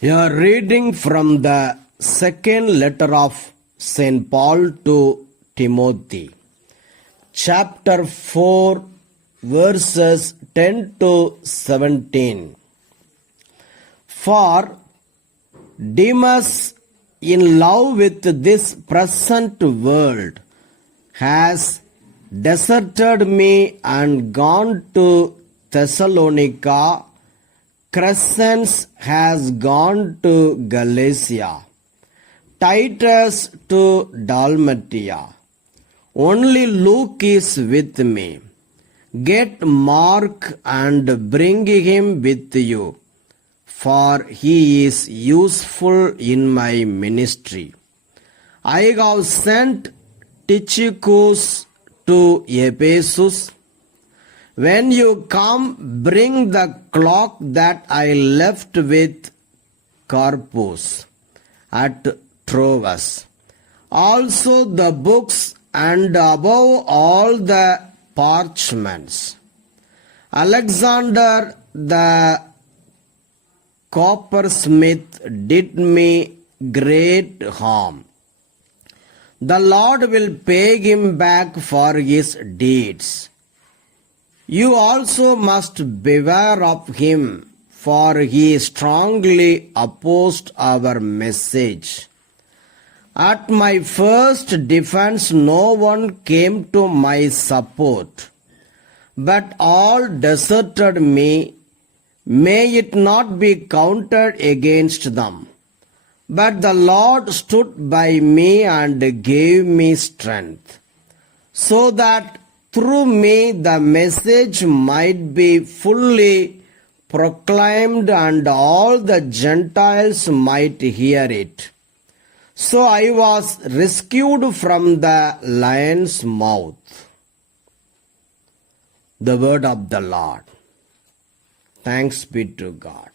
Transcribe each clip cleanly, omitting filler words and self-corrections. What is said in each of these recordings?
A reading from the second letter of St. Paul to Timothy, chapter 4, verses 10 to 17. For Demas, in love with this present world, has deserted me and gone to Thessalonica. Crescens has gone to Galatia, Titus to Dalmatia. Only Luke is with me. Get Mark and bring him with you, for he is useful in my ministry. I have sent Tychicus to Ephesus. When you come, bring the cloak that I left with Carpus at Troas. Also the books and above all the parchments. Alexander the coppersmith did me great harm. The Lord will pay him back for his deeds. You also must beware of him, for he strongly opposed our message. At my first defense, no one came to my support, but all deserted me. May it not be counted against them. But the Lord stood by me and gave me strength, so that through me the message might be fully proclaimed and all the Gentiles might hear it. So I was rescued from the lion's mouth. The word of the Lord. Thanks be to God.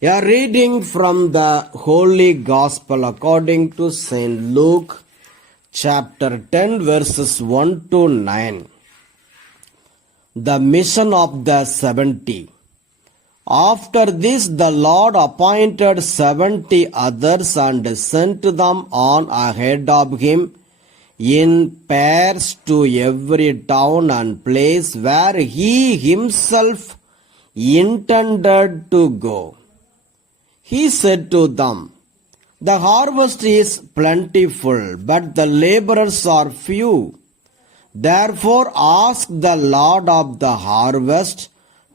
A reading from the Holy Gospel according to St. Luke, chapter 10, verses 1 to 9. The mission of the 70. After this, the Lord appointed 70 others and sent them on ahead of him in pairs to every town and place where he himself intended to go. He said to them, the harvest is plentiful, but the laborers are few. Therefore ask the Lord of the harvest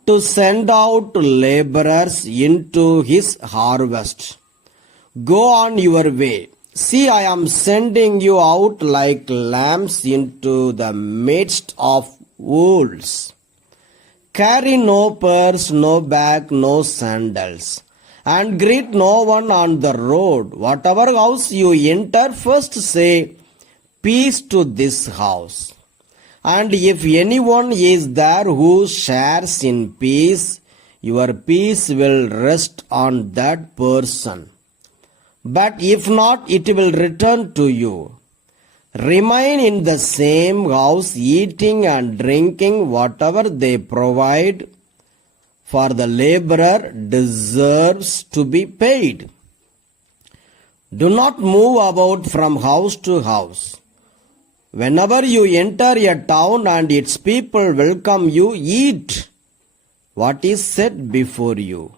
to send out laborers into his harvest. Go on your way. See, I am sending you out like lambs into the midst of wolves. Carry no purse, no bag, no sandals, and greet no one on the road. Whatever house you enter, first say, peace to this house. And if anyone is there who shares in peace, your peace will rest on that person. But if not, it will return to you. Remain in the same house, eating and drinking whatever they provide, for the laborer deserves to be paid. Do not move about from house to house. Whenever you enter a town and its people welcome you, eat what is set before you.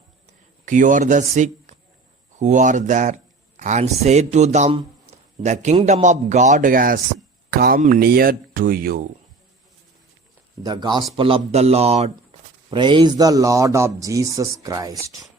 Cure the sick who are there, and say to them, the kingdom of God has come near to you. The Gospel of the Lord. Praise the Lord of Jesus Christ.